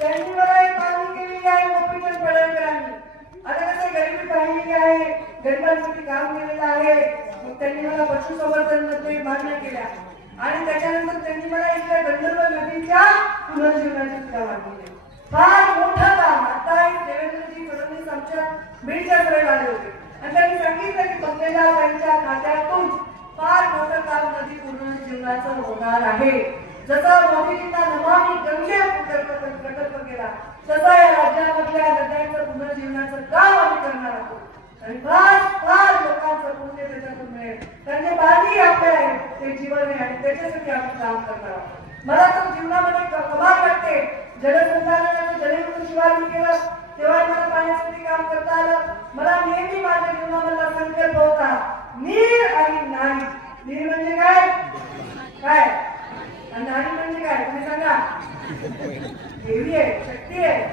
त्यांनी मला एक मागणी केलेली आहे गोपीचंद पडळकरांनी. आता कसं गरिबी पाहिलेली आहे, गरिबांसाठी काम केलेलं आहे. मग त्यांनी मला पशुसंवर्धन मध्ये मागण्या केल्या आणि त्याच्यानंतर त्यांनी मला इथल्या गंधर्व नदीच्या पुनर्जीवनाची सुद्धा मागणी केली. फार मोठं काम. आता देवेंद्रजी फडणवीस आमच्या बीडच्या सभेत आले होते आणि त्यांनी सांगितलं की बंगलेला त्यांच्या खात्यातून फार मोठं काम नदी पुनर्जीवनाचं होणार आहे. जसा मोदींना नमामि गंगे प्रकल्प केला तसा या राज्यामधल्या नद्यांचं पुनर्जीवनाचं काम आम्ही करणार आहोत आणि फार लोकांचं पुण्य त्याच्यातून मिळेल. त्यांचे बाणी आपले आहे ते जीवन आहे आणि त्याच्यासाठी आम्ही काम करणार आहोत. मला तर जीवनामध्ये कमाल वाटते. जलसंधारणाचं जलयुक्त शिवार केलं तेव्हा मला पाण्यासाठी काम करता आलं. मला नेहमी माझ्या जीवनामधला संकल्प होता नीर आणि नारी. नीर म्हणजे काय काय आणि नारी म्हणजे काय तुम्ही सांगा. देवी आहे, शक्ती आहे.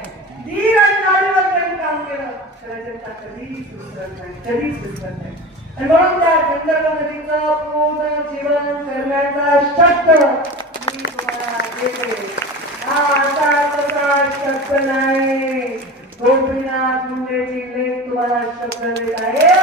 नीर आणि नारीवर त्यांनी काम केलं तर जनता कधीच विसरत नाही, कधीच विसरत नाही. आणि म्हणून त्या गंधर्व नदीचं पुनर्जीवन करण्याचा शब्द मी तुम्हाला देते. हा असा तसा शब्द नाही. गोपीनाथ मुंडेजी लेख तुम्हाला शब्द देत आहे.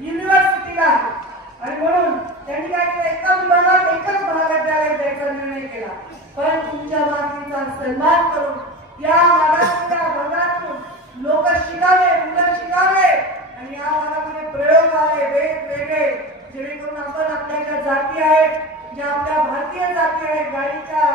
युनिव्हर्सिटीला आणि म्हणून त्यांनी काय केलं एका विभागात एकच महाविद्यालय द्यायचा निर्णय केला. पण तुमच्या मागणीचा सन्मान करून या महाराष्ट्राच्या भागातून लोक शिकावे, मुलं शिकावे आणि या भागामध्ये प्रयोग व्हावे वेगवेगळे जेणेकरून आपण आपल्या ज्या जाती आहेत, ज्या आपल्या भारतीय जाती आहेत, गाडीच्या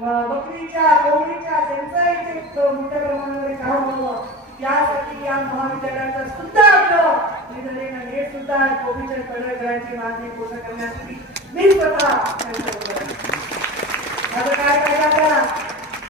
बकरीच्या कोंबडीच्या त्यांचं इथे मोठ्या प्रमाणामध्ये काम व्हावं यासाठी या महाविद्यालयाचा सुद्धा आपलं निधन हे सुद्धा गोपीचंद पडळकरांची मागणी पूर्ण करण्यासाठी मी स्वतः